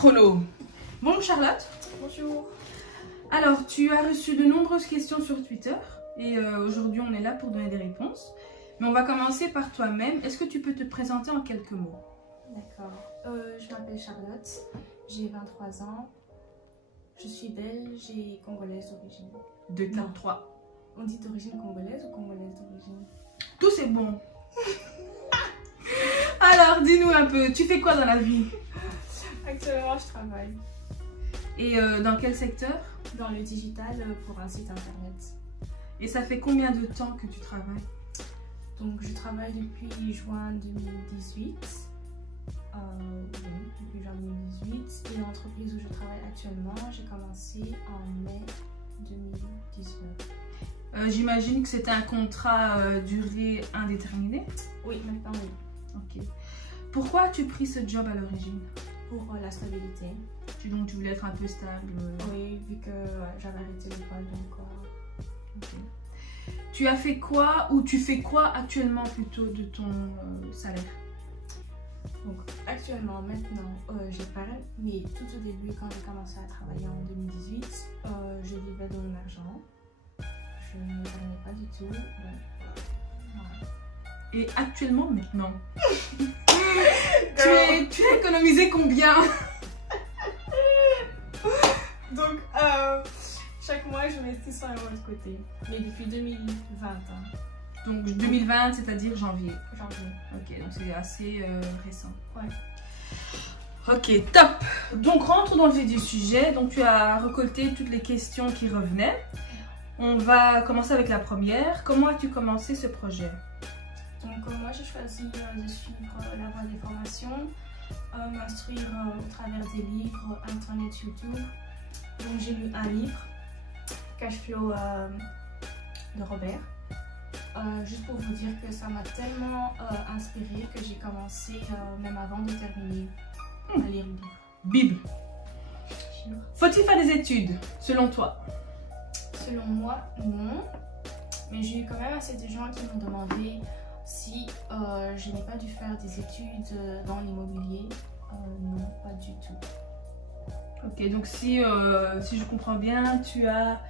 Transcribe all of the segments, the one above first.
chrono. Bonjour Charlotte. Bonjour. Alors, tu as reçu de nombreuses questions sur Twitter et aujourd'hui on est là pour donner des réponses. Mais on va commencer par toi-même. Est-ce que tu peux te présenter en quelques mots? D'accord. Je m'appelle Charlotte, j'ai 23 ans. Je suis belge et congolaise d'origine. De 43. On dit d'origine congolaise ou congolaise d'origine? Tout c'est bon. Alors, dis-nous un peu, tu fais quoi dans la vie? Actuellement, je travaille. Et dans quel secteur? Dans le digital pour un site internet. Et ça fait combien de temps que tu travailles? Donc, je travaille depuis juin 2018. Depuis juin 2018. Et l'entreprise où je travaille actuellement, j'ai commencé en mai 2019. J'imagine que c'était un contrat durée indéterminée? Oui, maintenant oui. Ok. Pourquoi as-tu pris ce job à l'origine? Pour la stabilité. Donc tu voulais être un peu stable? Oui, vu que j'avais arrêté l'école, donc... Okay. Tu as fait quoi ou tu fais quoi actuellement plutôt de ton salaire? Donc actuellement, maintenant, j'ai pas, mais tout au début, quand j'ai commencé à travailler en 2018, je vivais de mon argent. Je ne gagnais pas du tout. Donc, voilà. Et actuellement, maintenant tu as économisé combien? Donc, chaque mois, je mettais 100 € de côté. Mais depuis 2020. Hein. Donc 2020, c'est-à-dire janvier. Janvier. Ok, donc c'est assez récent. Ouais. Ok, top. Donc rentre dans le vif du sujet. Donc tu as récolté toutes les questions qui revenaient. On va commencer avec la première. Comment as-tu commencé ce projet? Donc moi j'ai choisi de suivre la voie des formations, m'instruire au travers des livres, internet, YouTube. Donc j'ai lu un livre, Cash Flow de Robert. Juste pour vous dire que ça m'a tellement inspirée que j'ai commencé même avant de terminer à lire le livre. Bible. Faut-il faire des études selon toi? Selon moi, non. Mais j'ai eu quand même assez de gens qui m'ont demandé si je n'ai pas dû faire des études dans l'immobilier. Non, pas du tout. Ok, donc si je comprends bien, tu as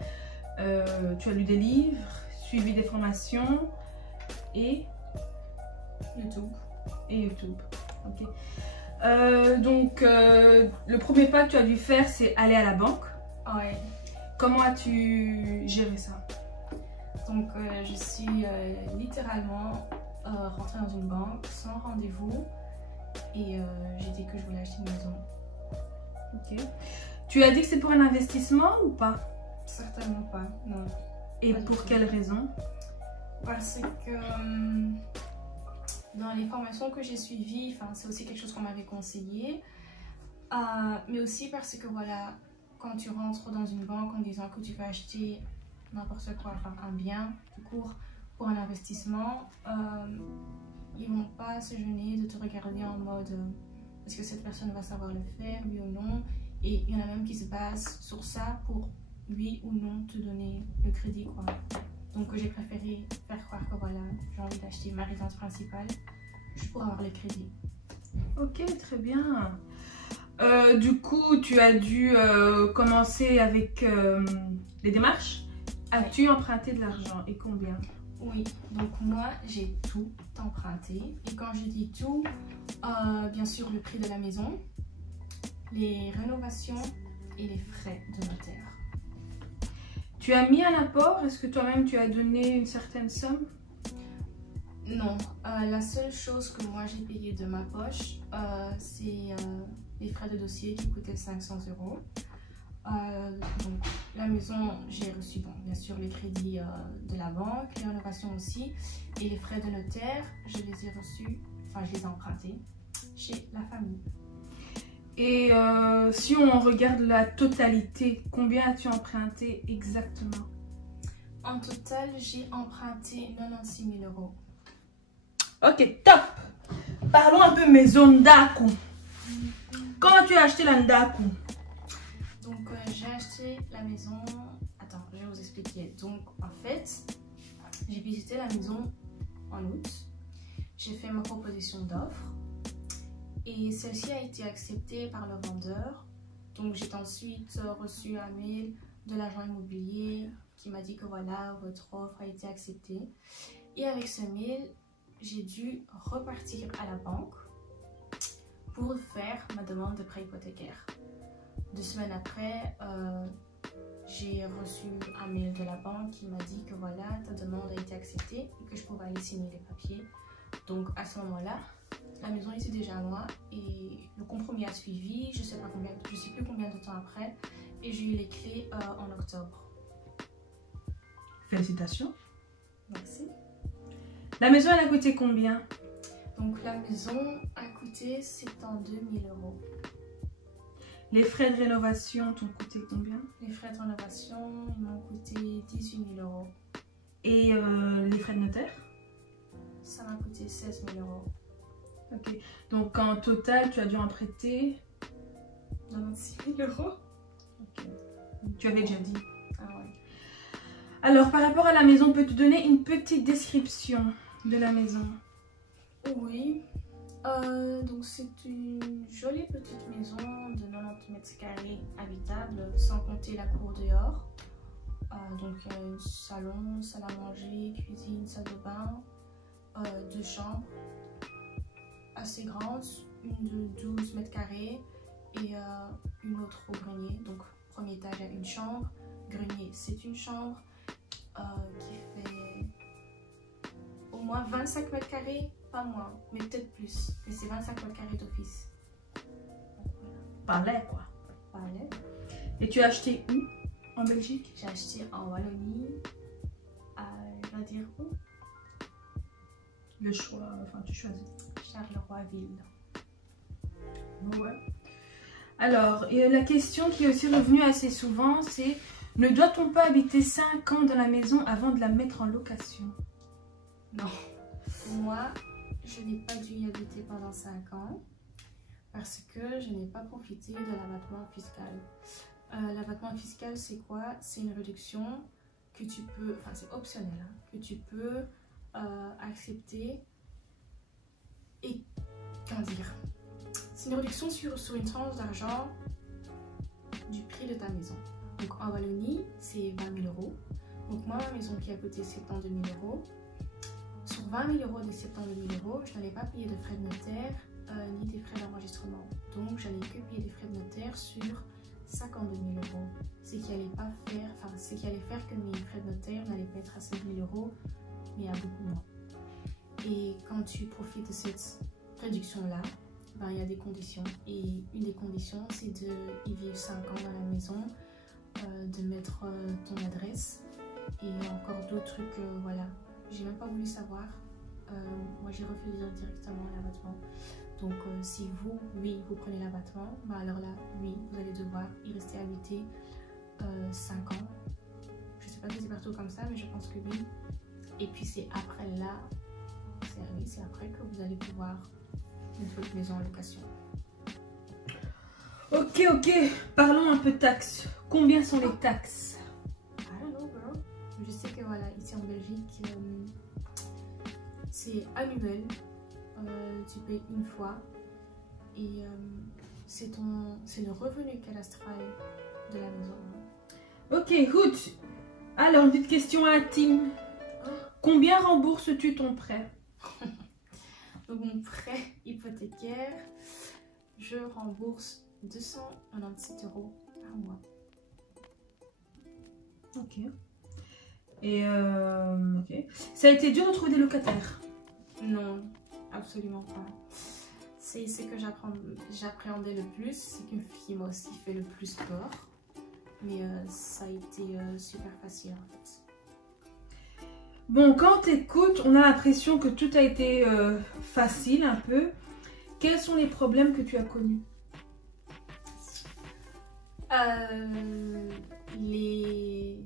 lu des livres, suivi des formations et YouTube. Et YouTube. Ok. Donc le premier pas que tu as dû faire, c'est aller à la banque. Ouais. Comment as-tu géré ça? Donc je suis littéralement rentrée dans une banque sans rendez-vous et j'ai dit que je voulais acheter une maison. Ok. Tu as dit que c'est pour un investissement ou pas? Certainement pas, non. Et pas pour quelle raison? Parce que dans les formations que j'ai suivies, c'est aussi quelque chose qu'on m'avait conseillé, mais aussi parce que voilà, quand tu rentres dans une banque en disant que tu vas acheter n'importe quoi, un bien tout court pour un investissement, ils vont pas se gêner de te regarder en mode est-ce que cette personne va savoir le faire, oui ou non, et il y en a même qui se basent sur ça pour oui ou non te donner le crédit, quoi. Donc j'ai préféré faire croire que voilà, j'ai envie d'acheter ma résidence principale juste pour avoir le crédit. Ok, très bien. Du coup, tu as dû commencer avec les démarches. As-tu emprunté de l'argent et combien? Oui, donc moi j'ai tout emprunté. Et quand je dis tout, bien sûr le prix de la maison, les rénovations et les frais de notaire. Tu as mis un apport? Est-ce que toi-même tu as donné une certaine somme? Non, la seule chose que moi j'ai payée de ma poche, c'est les frais de dossier qui coûtaient 500 €. Donc la maison, j'ai reçu bien sûr les crédits de la banque, les rénovations aussi, et les frais de notaire, je les ai reçus, je les ai empruntés chez la famille. Et si on regarde la totalité, combien as-tu emprunté exactement? En total, j'ai emprunté 96 000 €. Ok, top. Parlons un peu maison Ndaku. Comment tu as acheté la Ndaku? Donc j'ai acheté la maison, attends, je vais vous expliquer. Donc en fait, j'ai visité la maison en août, j'ai fait ma proposition d'offre Et celle-ci a été acceptée par le vendeur. Donc j'ai ensuite reçu un mail de l'agent immobilier qui m'a dit que voilà, votre offre a été acceptée. Et avec ce mail, j'ai dû repartir à la banque pour faire ma demande de prêt hypothécaire. 2 semaines après, j'ai reçu un mail de la banque qui m'a dit que voilà, ta demande a été acceptée et que je pouvais aller signer les papiers. Donc à ce moment-là, la maison était déjà à moi et le compromis a suivi. Je sais plus combien de temps après, et j'ai eu les clés en octobre. Félicitations. Merci. La maison, elle a coûté combien? Donc la maison a coûté 72 000 €. Les frais de rénovation t'ont coûté combien? Les frais de rénovation, ils m'ont coûté 18 000 €. Et les frais de notaire? Ça m'a coûté 16 000 €. Ok. Donc en total, tu as dû emprunter 96 000 €. Ok. Tu avais déjà dit. Ah ouais. Alors, par rapport à la maison, peux-tu donner une petite description de la maison? Oui. Donc c'est une jolie petite maison de 90 mètres carrés habitable, sans compter la cour dehors. Donc il y a un salon, salle à manger, cuisine, salle de bain, 2 chambres assez grandes, une de 12 mètres carrés et une autre au grenier. Donc premier étage, il y a une chambre, grenier c'est une chambre qui fait au moins 25 mètres carrés, pas moins, mais peut-être plus. Mais c'est 25 mètres carrés d'office. Palais, quoi. Palais. Et tu as acheté où en Belgique? J'ai acheté en Wallonie, je vais dire où? Le choix, enfin tu choisis. Charleroi-Ville. Ouais. Alors, la question qui est aussi revenue assez souvent, c'est: ne doit-on pas habiter 5 ans dans la maison avant de la mettre en location? Non. Moi, je n'ai pas dû y habiter pendant 5 ans parce que je n'ai pas profité de l'abattement fiscal. L'abattement fiscal, c'est quoi? C'est une réduction que tu peux, enfin c'est optionnel, hein, que tu peux accepter et, comment dire, c'est une réduction sur une tranche d'argent du prix de ta maison. Donc en Wallonie, c'est 20 000 €. Donc moi, ma maison qui a coûté 72 000 €, sur 20 000 € des 72 000 €, je n'allais pas payer de frais de notaire ni des frais d'enregistrement. Donc j'allais que payer des frais de notaire sur 52 000 €. Ce qui allait pas faire, enfin ce qui allait faire que mes frais de notaire n'allaient pas être à 5 000 €, mais à beaucoup moins. Et quand tu profites de cette réduction-là, ben, il y a des conditions. Et une des conditions, c'est d'y vivre 5 ans dans la maison, de mettre ton adresse et encore d'autres trucs, voilà. J'ai même pas voulu savoir. Moi, j'ai refusé directement l'abattement. Donc, si vous, oui, vous prenez l'abattement, bah alors là, oui, vous allez devoir y rester habité 5 ans. Je sais pas si c'est partout comme ça, mais je pense que oui. Et puis, c'est après là, c'est après que vous allez pouvoir mettre votre maison en location. Ok, parlons un peu taxes. Combien sont les taxes? I don't know, girl. Je sais que voilà, ici en Belgique, c'est annuel. Tu payes une fois et c'est le revenu cadastral de la maison. Ok, Ruth. Alors, une petite question intime. Combien rembourses-tu ton prêt? Donc mon prêt hypothécaire, je rembourse 297 € par mois. Ok. Et ok. Ça a été dur de trouver des locataires? Non, absolument pas. C'est ce que j'appréhendais le plus, c'est qu'une fille m'a aussi fait le plus peur. Mais ça a été super facile en fait. Bon, quand on t'écoute, on a l'impression que tout a été facile un peu. Quels sont les problèmes que tu as connus? Les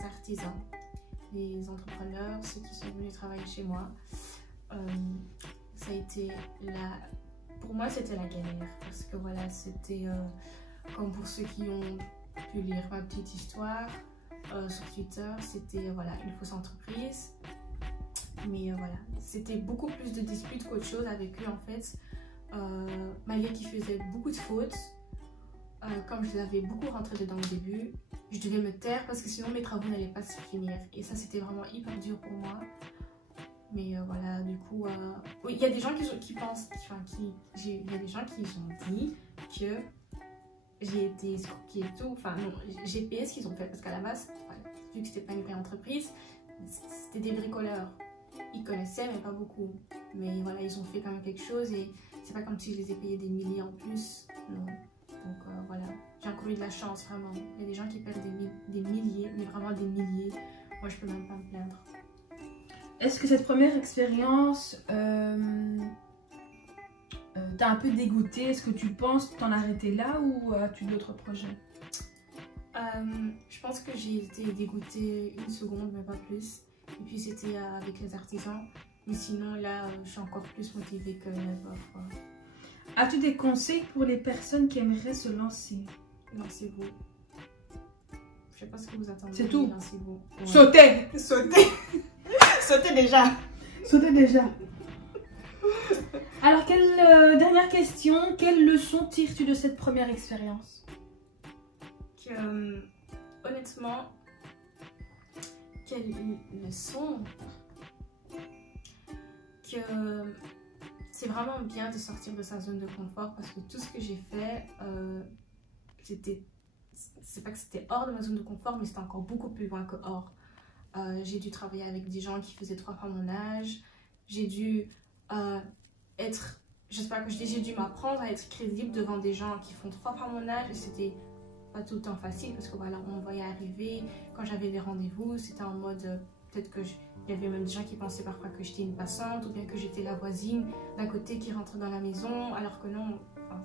artisans, les entrepreneurs, ceux qui sont venus travailler chez moi, ça a été pour moi c'était la galère parce que voilà, c'était comme pour ceux qui ont pu lire ma petite histoire sur Twitter, c'était voilà, une fausse entreprise Mais voilà, c'était beaucoup plus de disputes qu'autre chose avec eux en fait. Malgré qu'ils faisaient beaucoup de fautes, comme je les avais beaucoup rentré dedans au début, je devais me taire parce que sinon mes travaux n'allaient pas se finir. Et ça, c'était vraiment hyper dur pour moi. Mais voilà, du coup, oui, il y a des gens qui pensent, enfin, il y a des gens qui ont dit que j'ai été escroquée et tout. Enfin, non, j'ai payé ce qu'ils ont fait parce qu'à la base, voilà, vu que c'était pas une vraie entreprise, c'était des bricoleurs. Ils connaissaient, mais pas beaucoup. Mais voilà, ils ont fait quand même quelque chose et c'est pas comme si je les ai payés des milliers en plus. Non. Donc voilà, j'ai encore eu de la chance vraiment. Il y a des gens qui perdent des milliers, mais vraiment des milliers. Moi, je peux même pas me plaindre. Est-ce que cette première expérience t'a un peu dégoûtée? Est-ce que tu penses t'en arrêter là ou as-tu d'autres projets? Je pense que j'ai été dégoûtée une seconde, mais pas plus. Et puis c'était avec les artisans. Mais sinon là, je suis encore plus motivée que never. As-tu des conseils pour les personnes qui aimeraient se lancer? Lancez-vous. Je sais pas ce que vous attendez. C'est tout. Lancez-vous. Ouais. Sautez! Sautez! Sautez déjà! Sautez déjà! Alors, dernière question, quelle leçon tires-tu de cette première expérience? Que, honnêtement, quelle leçon? Que c'est vraiment bien de sortir de sa zone de confort parce que tout ce que j'ai fait, c'est pas que c'était hors de ma zone de confort, mais c'était encore beaucoup plus loin que hors. J'ai dû travailler avec des gens qui faisaient 3 fois mon âge. J'ai dû j'ai dû m'apprendre à être crédible devant des gens qui font 3 fois mon âge et c'était pas tout le temps facile parce que voilà, on me voyait arriver. Quand j'avais des rendez-vous, c'était en mode peut-être que il y avait même des gens qui pensaient parfois que j'étais une passante ou bien que j'étais la voisine d'à côté qui rentrait dans la maison alors que non, enfin,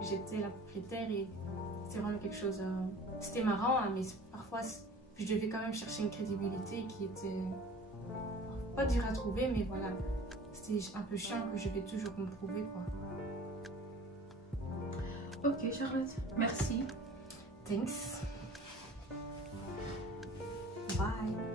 j'étais la propriétaire et c'est vraiment quelque chose. C'était marrant, hein, mais parfois je devais quand même chercher une crédibilité qui était pas dure à trouver, mais voilà, c'était un peu chiant que je vais toujours me prouver quoi. Ok Charlotte, merci. Thanks. Bye.